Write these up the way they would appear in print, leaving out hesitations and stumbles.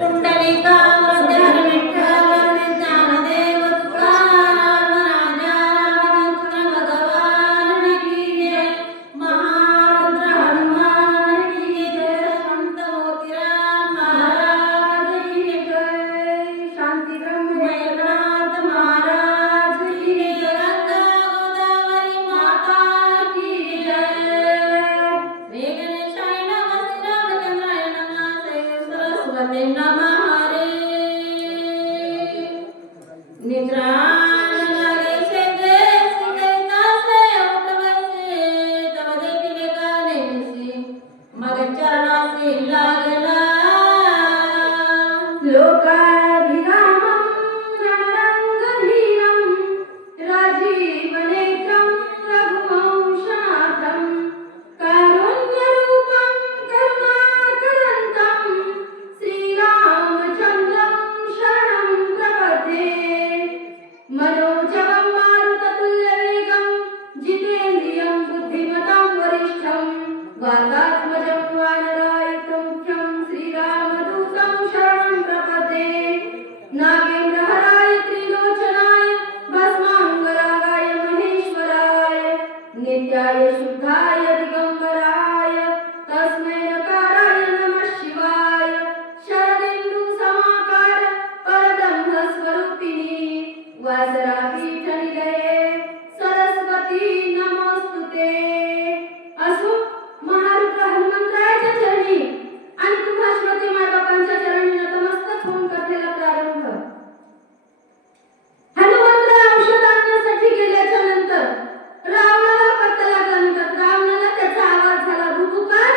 पुंडलिका मध्यहर विठ्ठल ज्ञानदेव तुकाराम राजा रामचंद्र भगवान की जय महारुद्र हनुमान की जय संत मोतीराम महाराज की जय शांती ब्रह्म मेघनाथ महाराज की जय गंगा गोदावरी माता की जय मेघनेशाय नमः रामचंद्राय नमः सरस्वती नमः हरे निद्रान लागे से जैसे कैलासे उठवसे तब देखिले काले मिसी मग चरणासी लागला लोकाभिरामं रणरंगधीरं राजीवनेत्रं रघुवंशनाथं कारुण्यरूपं करुणाकरन्तं श्रीरामचन्द्रं शरणं प्रपद्ये मनोजवं मारुततुल्यवेगं जितेन्द्रियं बुद्धिमतां वरिष्ठं वातात्मजं वानरायतं मुख्यं श्रीरामदूतं शरणं प्रपद्ये नागेन्द्रहराय त्रिलोचनाय भस्माङ्गरागाय महेश्वराय नित्याय शुद्धाय दिगंबराय तस्मै नकाराय नमः शिवाय शरदिन्दु समाकार परब्रह्म स्वरूपिणी वासरापीठनिलये सरस्वती नमोस्तुते असो महारुद्र हनुमंतरायाच्या चरणी आणि तुम्हा श्रोते मायबापांच्या चरणी नतमस्तक होऊन कथेला प्रारंभ. हनुमंतराय औषध आणण्यासाठी गेल्याच्या नंतर रावणाला पत्ता लागल्यानंतर रावणाला त्याचा आवाज झाला. ऋतुकार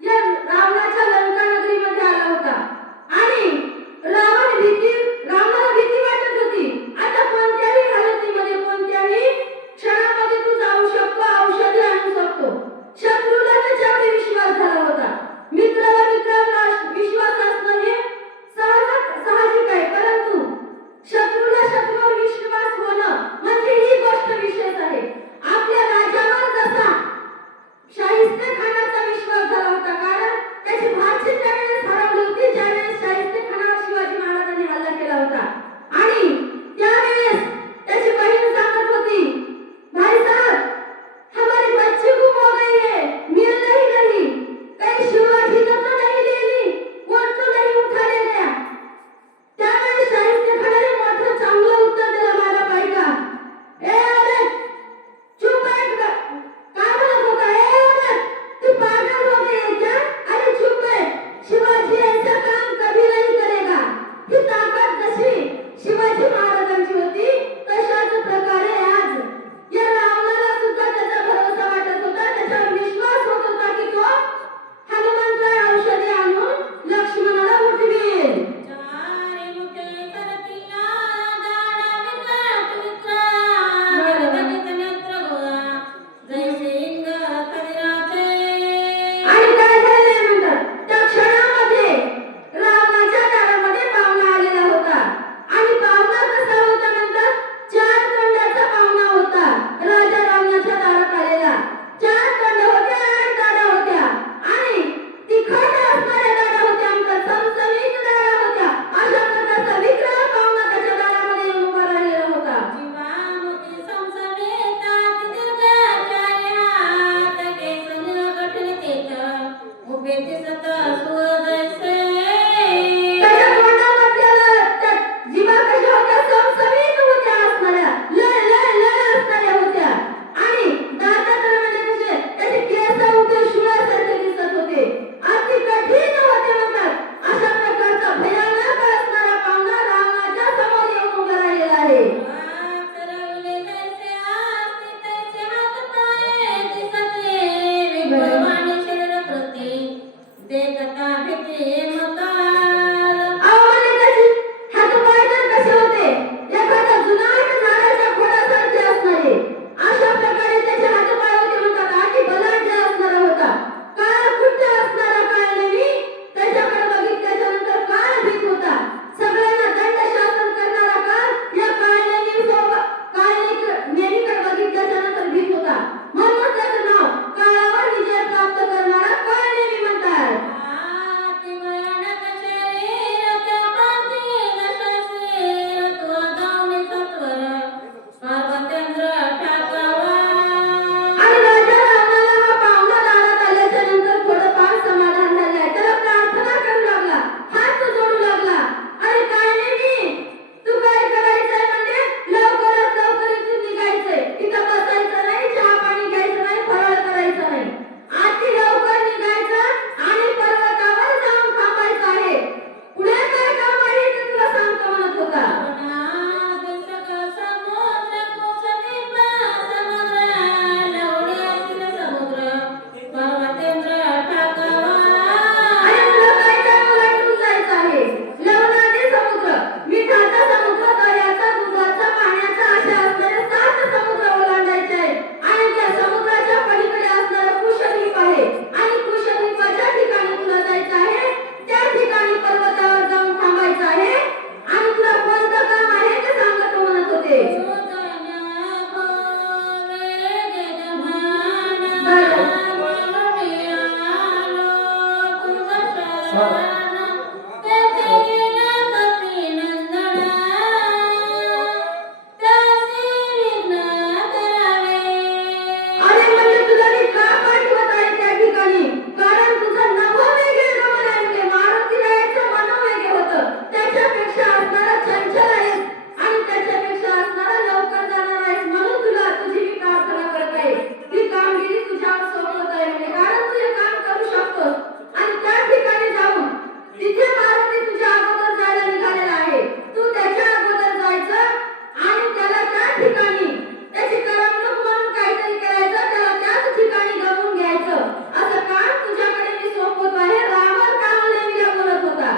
या रावणाच्या लंका नगरीमध्ये आला होता आणि रावणाला भीती वाटत होती. आता कोणत्याही हालतीमध्ये कोणत्याही क्षणामध्ये तू जाऊ शकतो, औषधी आणू शकतो. शत्रूला त्याच्यावर विश्वास झाला होता. मित्रावर विश्वास असणं हे साहजिक आहे, परंतु शत्रूवर विश्वास होणं म्हणजे ही गोष्ट विशेष आहे. आपल्या राजावर जसा शाहिस्ते खानाचा विश्वास झाला होता, कारण त्याची भाची त्यावेळेस हरवली होती ज्यावेळेस शाहिस्ते खानावर शिवाजी महाराजांनी हल्ला केला होता. आणि त्यावेळेस त्याची बहीण सांगत होती, भाई साहब हमारी बच्ची गुम हो गई है, मिल नहीं कहीं शिवाजी ने तो नहीं ले ली, वो तो नहीं उठा ले गया. त्यावेळेस शाहिस्ते खानाने मोठं चांगलं उत्तर दिलं. माझा बायका ए अरे चुप बैठ काय म्हणत होता? ए अरे तू पागल हो गई है क्या? अरे चुप बैठ, शिवाजी ऐसा काम कभी नहीं करेगा. ही ताकद जशी शिवाजी महाराजांची होती तशाच प्रकारे आज या रावणाला सुद्धा त्याचा भरोसा वाटत होता, त्याच्यावर विश्वास होत होता की तो हनुमंतराय औषधी आणून लक्ष्मणाला उठवेल. चारी मुखे करतिया दाडा विकट विक्रा गणगणित नेत्र गोळा जैसे इंग कदिराचे. आणि काय झाले नंतर त्या क्षणामध्ये रावणाच्या दारामध्ये पाहुणा आलेला होता. आणि पाहुणा कसा होता नंतर? 4 तोंडाचा पाहुणा होता. राजा रावणाच्या दारात आलेला 4 तोंड होते, 8 दाढा होत्या आणि तिखट असणाऱ्या दाढा होत्या, आमच्या चमचमीत दाढा होत्या. अशा प्रकारचा विक्राळ पाहुणा त्याच्या दारामध्ये येऊन उभा राहिलेला होता. जीवामोती चमचमीतात दीर्घाचार्य हात केसन कठीणतेत उभे दिसत सुवदयसे. त्याच्या तोंडामधल्या जीवा कशा होत्या? चमचमीत होत्या असणाऱ्या, लय असणाऱ्या होत्या. आणि दातात म्हणजे कसे त्याचे केस उभे शुळासारखे दिसत होते, अति कठीण होते म्हणतात. अशा प्रकारचा भयानक असणारा पाहुणा रावणाच्या समोर येऊन उभा राहिलेला आहे. चरवले जैसे आस्ते तैसे हात पाय दिसते, विभवानी शरीर प्रती देखता भीती मकार. म्हणजे त्याचे हातपाय तर कसे होते? एखाद्या जुनाट झाडाच्या खोडासारखे असणारे. अशा प्रकारे त्याचे हातपाय होते म्हणतात. अति बलाढ्य असणारा होता, काळकुट्ट असणारा काळनेमी. त्याच्याकडे बघितल्याच्या नंतर काळ भीत होता. सगळ्यांना दंड शासन करणारा काळ या काळनेमीकडे बघितल्याच्या नंतर भीत होता. म्हणून त्याचं नाव काळावर विजय प्राप्त करणारा काळनेमी म्हणतात. अरे म्हणजे तुला मी का पाठवत आहे त्या ठिकाणी? कारण तुझं नभो वेगळे गमन आहे म्हणजे मारुती रायाचं मन वेगळे होतं. त्याच्यापेक्षा असणारा चंचल आहेस आणि त्याच्यापेक्षा असणारा लवकर जाणार आहेस, म्हणून तुला तुझी मी प्रार्थना करत आहे. ती कामगिरी तुझ्यावर सोपवत आहे म्हणजे कारण तू हे काम करू शकतोस आणि त्या ठिकाणी जाऊन तिथे मारुती तुझ्या अगोदर जायला निघालेला आहे. तू त्याच्या अगोदर जायचं आणि त्याला त्या ठिकाणी त्याची करमणूक म्हणून काहीतरी करायचं, त्याला त्याच ठिकाणी गमवून घ्यायचं. असं काम तुझ्याकडे मी सोपवत आहे. रावण काल नेहमीला बोलत होता.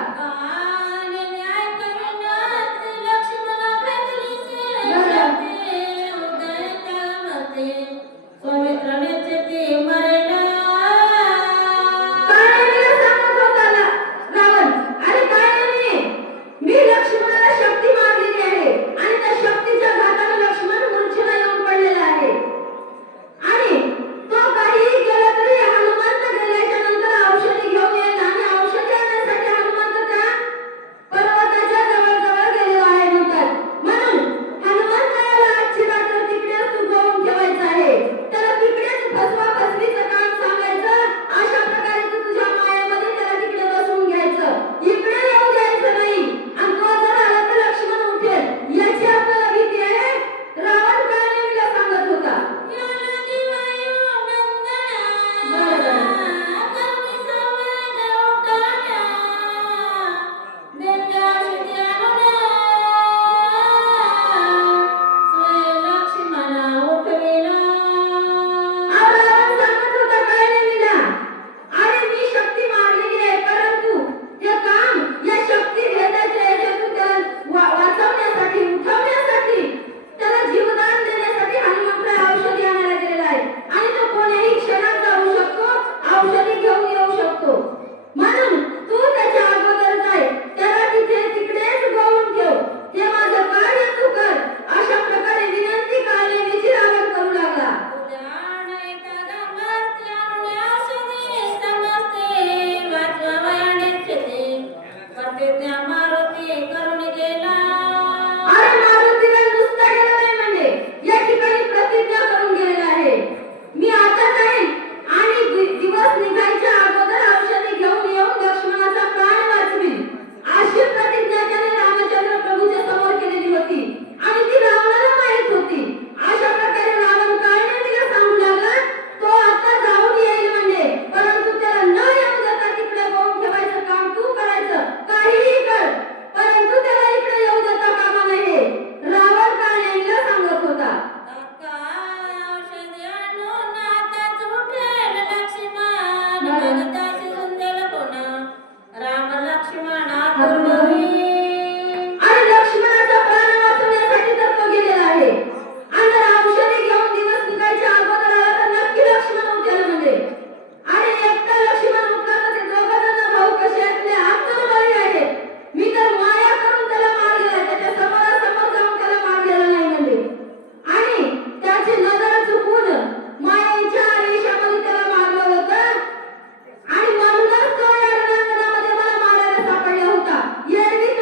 एरवी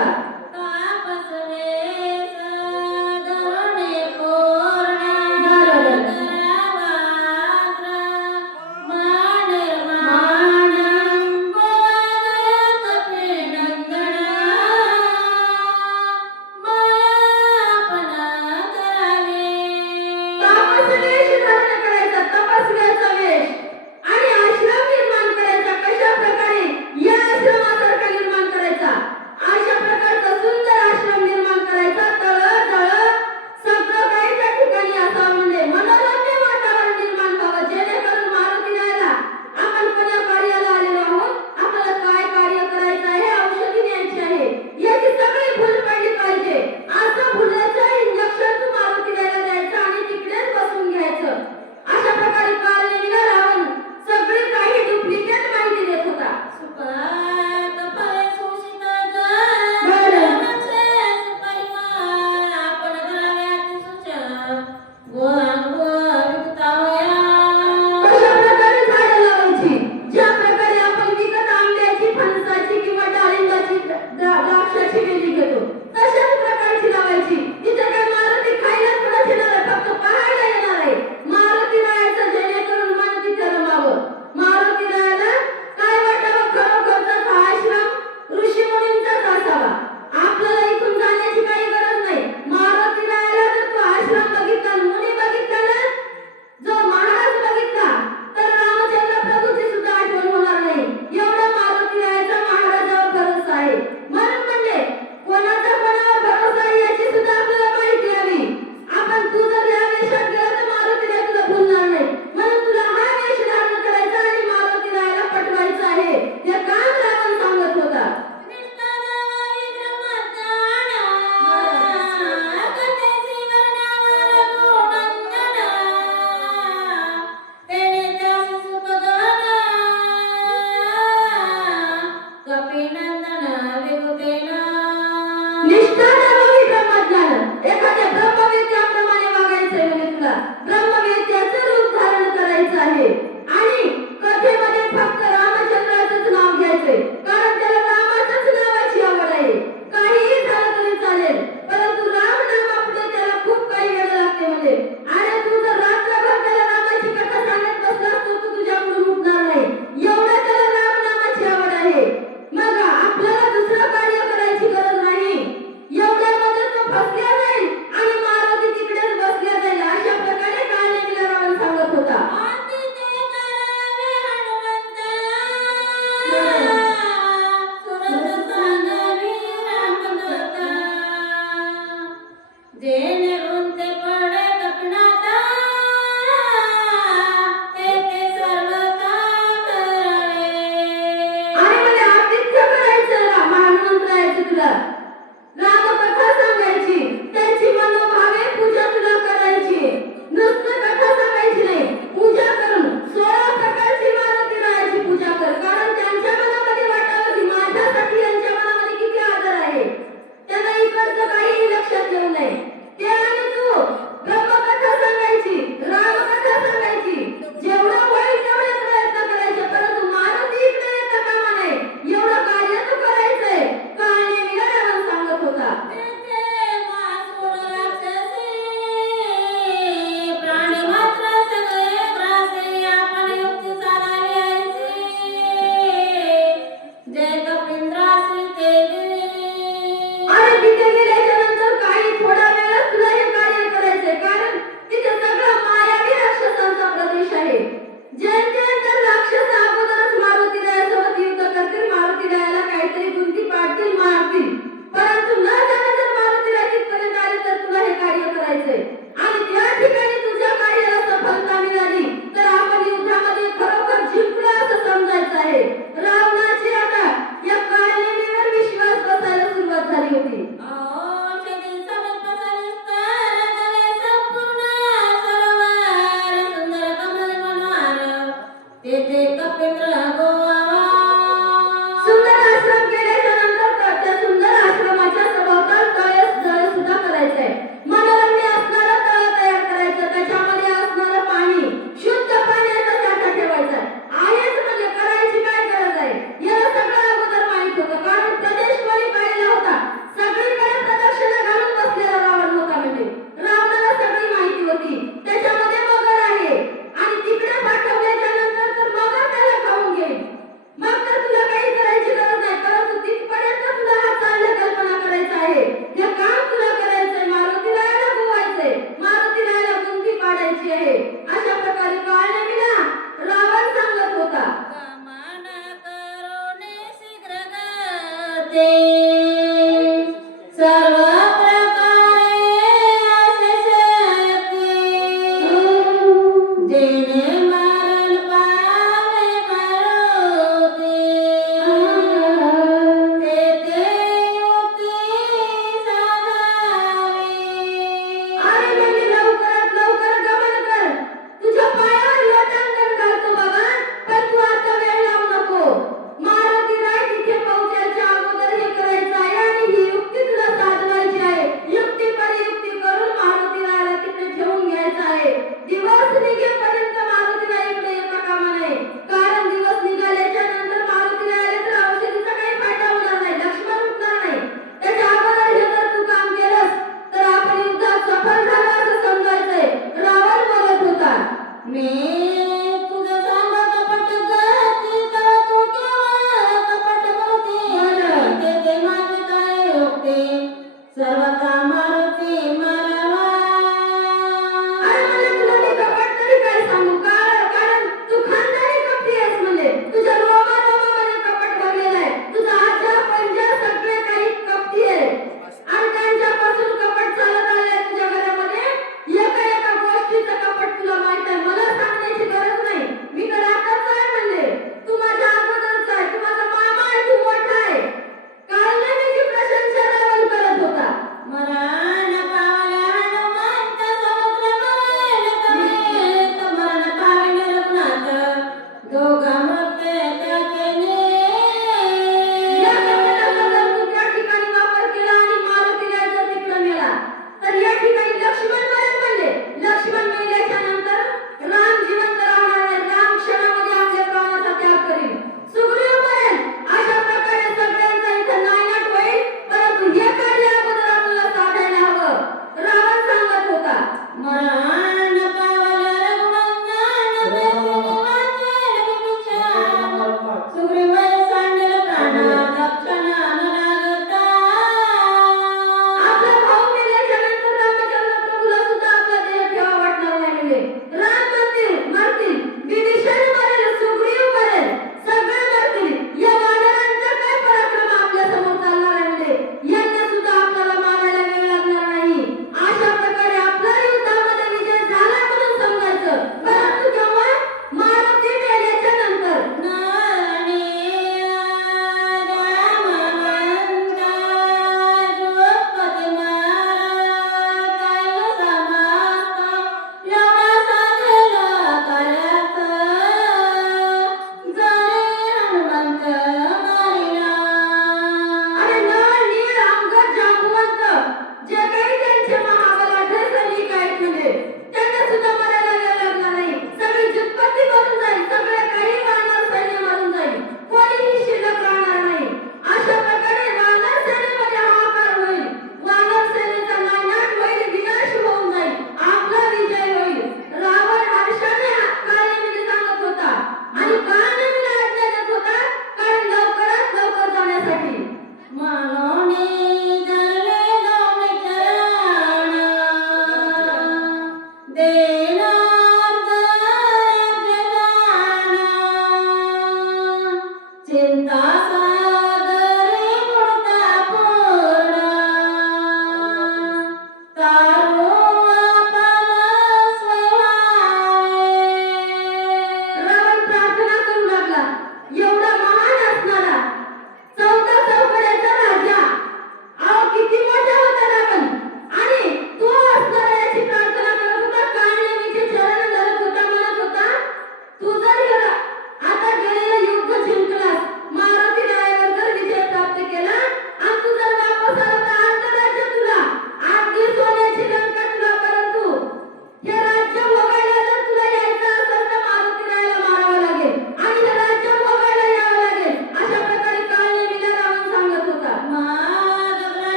करायचा. तापसवेश धारण करायचा, तपस्व्याचा वेश आणि आश्रम निर्माण करायचा. कशा प्रकारे? या आश्रमासारखा निर्माण करायचा. अशा प्रकारचा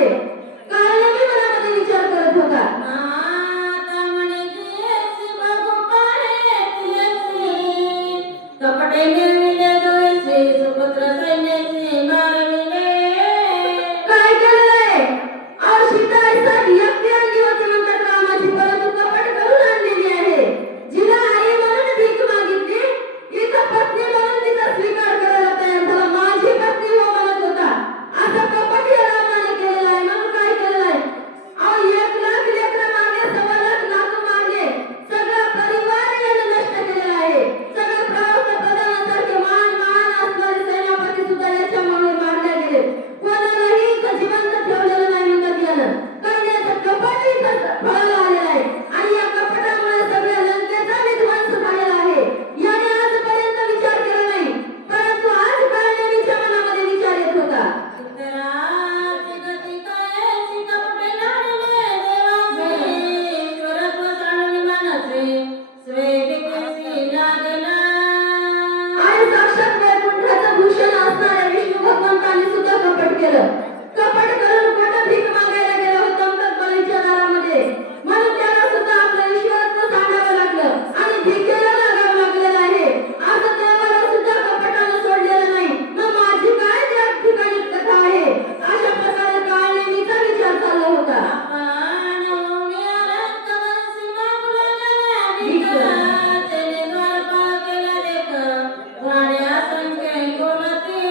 आहे. काल नेहमी मनामध्ये विचार करत होता. कपडे मिळविले दोयचे सुपुत्र सैन्याचे मारविले. काय केलेलं आहे? अहो सीता ऐसा एकटी आणली होती म्हणतात रामाची, परंतु कपट करून आणलेली आहे. जिला आई म्हणून भीक मागितली, इथं पत्नी म्हणून तिचा स्वीकार करायला तयार झाला. माझी पत्नी हो म्हणत होता. असं कपट या रामाने केलेलं आहे. म्हणून काय केलेलं आहे? अहो 1,00,000 लेकरं मारले, 1,15,00,000 नातू मारले, सगळा परिवार याने नष्ट केलेला आहे. सगळे प्रधानासारखे महान असणारे सेनापती सुद्धा याच्यामुळे मारले गेले. कोणालाही इथं जिवंत ठेवलेलं नाही म्हणतात यानं. कारण याचं कपट इथं फळाला आलेलं आहे आणि या कपटामुळे सगळ्या लंकेचा विध्वंस झालेला आहे. याने आजपर्यंत विचार केला नाही, परंतु आज काळनेमीच्या मनामध्ये विचार येत होता. उत्तराची गती कायची कपटे लाडले देवाचे. ईश्वरत्व जाणून मानसे स्वेविकेसी लागला. आणि साक्षात वैकुंठाचं भूषण असणाऱ्या विष्णू भगवंतांनी सुद्धा कपट केलं. कपट करून खोटं भीक मागायला गेला होता बळीच्या दारामध्ये. म्हणून त्याला सुद्धा आपलं ईश्वरत्व सांगावं लागलं आणि भिकेला लागावं लागलेलं आहे. असं देवाला सुद्धा कपटानं सोडलेलं नाही. मग माझी काय त्या ठिकाणी कथा आहे? अशा प्रकारे काळनेमीचा विचार चालला होता. आपण उन्याला कवरसी मागुला गेला भिका. त्याने द्वारपा केला लेख वाड्या संख्ये बोलते.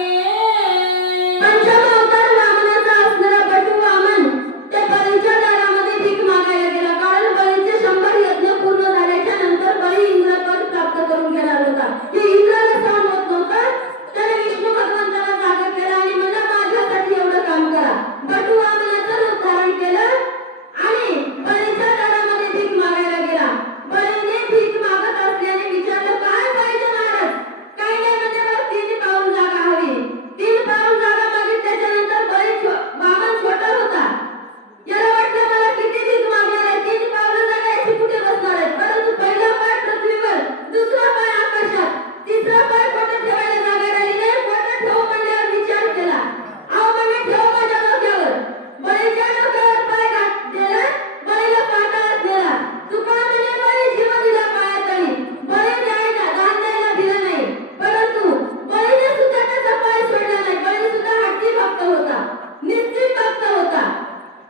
पंचम अवतार वामनाचा असणारा बटू वामन त्या बळीच्या दारामध्ये भीक मागायला गेला. कारण बळीचे 100 यज्ञ पूर्ण झाल्याच्या नंतर बळी इंद्रपद प्राप्त करून घेणार होता. हे इंद्राला सहन होत नव्हतं. त्याने विष्णू भगवंताला जागा केला आणि म्हणला माझ्यासाठी एवढं काम करा. बटू वामनाचं रूप धारण केलं आणि बळीच्या दारामध्ये भीक मागायला गेला. बळीने भीक मागत असल्याने विचारलं काय पाहिजे महाराज? काही नाही म्हणजे मला 3 पाऊल जागा हवी. 3 पाऊल जागा मागितल्याच्या नंतर वामन छोटा होता. याला वाटलं मला किती भीक मागणार आहे, 3 पावलं जागा याची कुठे बसणार आहे. परंतु पहिला पाय पृथ्वीवर, दुसरा पाय आकाशात, तिसरा पाय कुठे ठेवायला जागा राहिली नाही. कुठे ठेवू म्हणल्यावर विचार केला. अहो म्हणजे ठेव माझ्या डोक्यावर. बळीच्या डोक्यावर पाय दिला, बळीला पाताळात नेला. तुका म्हणे बळी जीव दिला पायातळी. बळीने ऐका दान द्यायला दिलं नाही, परंतु बळीने सुद्धा त्याचा पाय सोडला नाही. बळी सुद्धा हट्टी भक्त होता, निश्चित भक्त होता.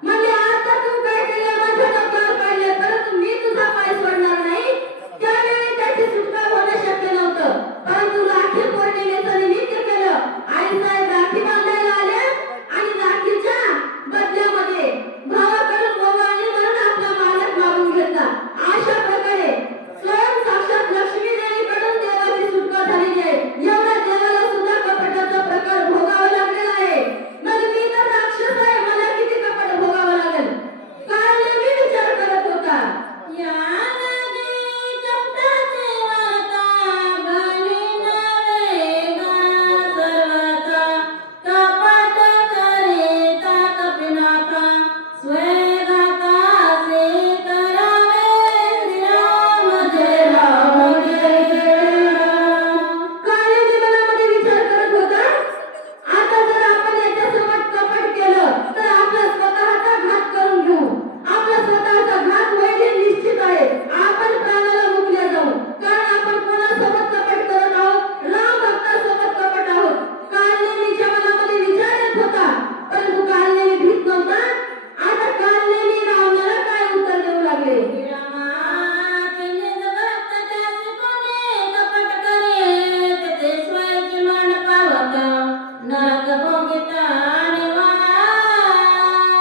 म्हणजे आता तू काय केलं माझ्या डोक्यावर पाडले, परंतु मी तुझा पाय सोडणार नाही. त्यावेळी त्याची सुटका होणं शक्य नव्हतं, परंतु राखी पौर्णिमेचं निमित्त केलं. आईसाहेब राखी बांधायला आल्या आणि राखीच्या बदल्यामध्ये भावाकडून ओवाळणी म्हणून आपला मालक मागून घेतला. अशा प्रकारे स्वयं साक्षात लक्ष्मी देवीकडून देवाची सुटका झालेली आहे. एवढा देवाला सुद्धा कपटाचा प्रकार भोगावा लागलेला आहे. मग मी तर राक्षस आहे, मला किती कपट भोगावं लागेल? काळनेमी विचार करत होता. या लागे कपटाचे वार्ता घालीन वेगा सर्वता. कपट करिता कपिनाथा स्वेघाता से करावे श्रीरामचे राम गे. काळनेमी मनामध्ये विचार करत होता. आता जर आपण याच्यासोबत कपट केलं तर आपला स्वतःचा घात करून घेऊ. आपला स्वतःचा घात होईल हे निश्चित आहे. आपण प्राणाला मुकले जाऊ, कारण आपण कोणासोबत कपट करत आहोत? राम भक्तासोबत कपट आहोत. काळनेमीच्या मनामध्ये विचार येत होता, परंतु काळनेमी भीत नव्हता. आता काळनेमी रावणाला काय उत्तर देऊ लागले? रामाचे निज भक्त त्याचे कोणी कपट करे. तेथे स्वयंची मान पावत नरक भोगिता निवास.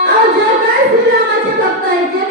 अहो, जे काय श्रीरामाचे भक्त आहेत, जे